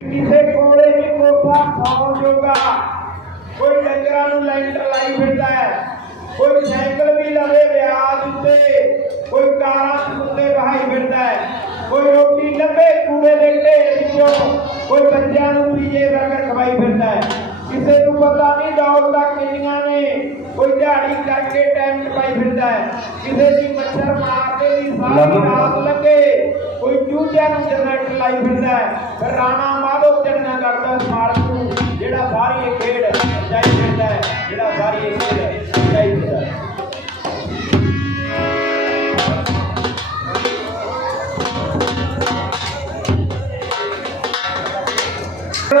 ਕਿਸੇ ਕੋਲੇ ਵੀ ਕੋਠਾ ਸੌ ਜੋਗਾ। ਕੋਈ ਡੰਗਰਾਂ ਨੂੰ ਲੈਂਟਰ ਲਾਈ ਫਿਰਦਾ ਹੈ। ਕੋਈ ਸਾਈਕਲ ਵੀ ਲਵੇ ਵਿਆਜ ਉੱਤੇ ਕੋਈ ਕਾਰਾਂ ਚ ਬਹਾਈ ਫਿਰਦਾ ਹੈ। ਕੋਈ ਰੋਟੀ ਲੱਭੇ ਕੂੜੇ ਦੇ ਢੇਰ ਵਿੱਚੋਂ। ਕੋਈ ਬੱਚਿਆਂ ਨੂੰ ਪੀਜੇ ਬਰਗਰ ਖਵਾਈ ਫਿਰਦਾ ਹੈ। ਕਿਸੇ ਨੂੰ ਪਤਾ ਦੌਲਤਾਂ ਕਿੰਨੀਆਂ ਨੇ? ਕੋਈ ਦਿਹਾੜੀ ਕਰਕੇ ਟਾਈਮ ਪਾਈ ਫਿਰਦਾ ਹੈ। ਕਿਸੇ ਦੀ ਮੱਛਰ ਮਾਰ ਕੇ ਦੀ ਸਾਰੀ ਰਾਤ ਲੱਗੇ ਕੋਈ ਚੂਹਿਆਂ ਨੂੰ ਜਨਰੇਟਰ ਲਾਈ ਫਿਰਦਾ ਹੈ। ਫਿਰ ਰਾਣਾ ਮਾਧੋ ਚੜਨਾ ਕਰਦਾ ਸਮਾਲ ਨੂੰ ਜਿਹੜਾ ਸਾਰੀ ਇਹ ਖੇਡ ਜਾਈ ਫਿਰਦਾ ਹੈ ਜਿਹੜਾ ਸਾਰੀ ਇਹ ਖੇਡ ਜਾਈ ਫਿਰਦਾ ਹੈ। ਤੇ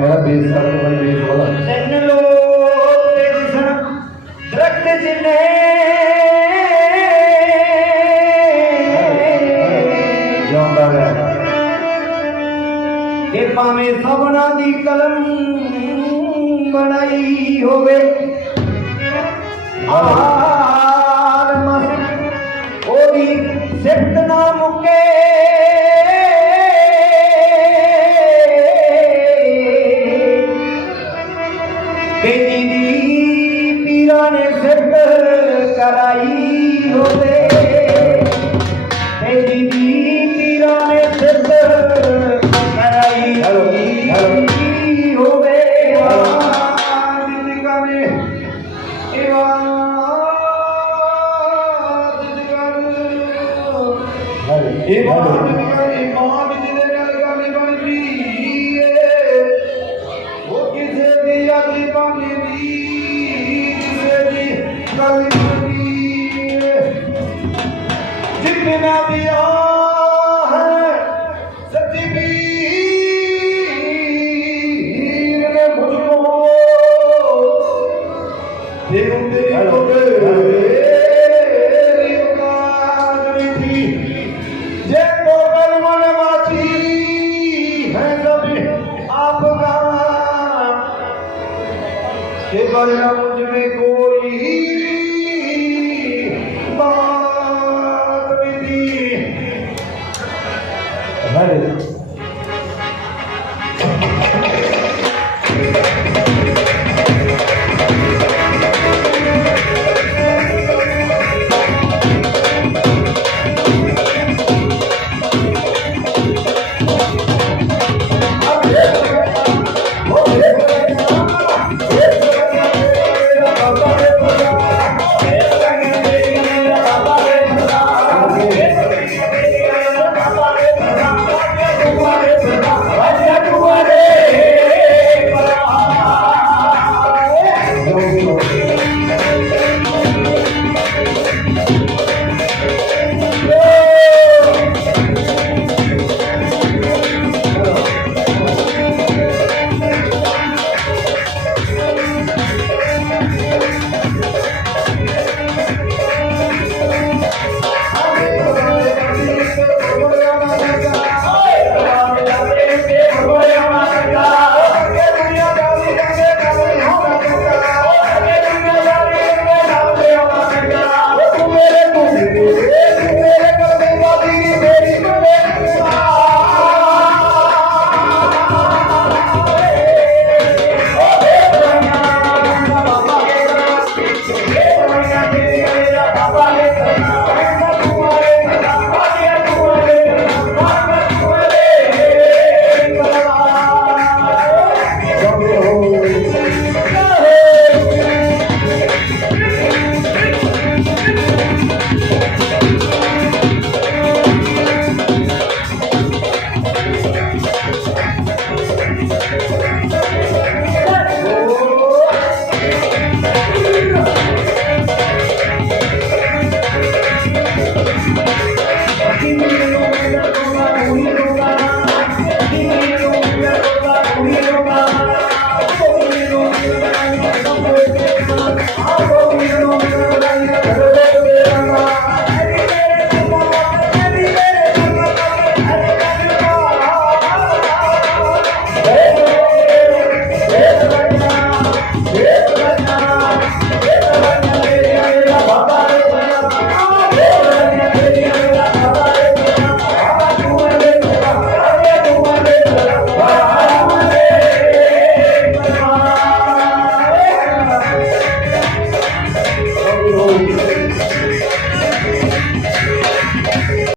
ਮੇਰਾ ਬੇਸ ਸਰ ਤੋਂ ਬੇਸ ਵਾਲਾ ਤਿੰਨ ਲੋਕ ਤੇ ਦਿਸਣ ਦਰਖਤ ਜਿਨੇ ਜਿਉਂਦਾ ਰਹਿ ਕਿ ਭਾਵੇਂ ਸਭਨਾ ਦੀ ਕਲਮ ਬਣਾਈ ਹੋਵੇ ਆਰ ਇਹ ਇਵਾਦ ਇਮਾਨ ਜਿਹਦੇ ਨਾਲ ਗੱਲ ਬਣਦੀ ਏ। ਉਹ glória a Deus.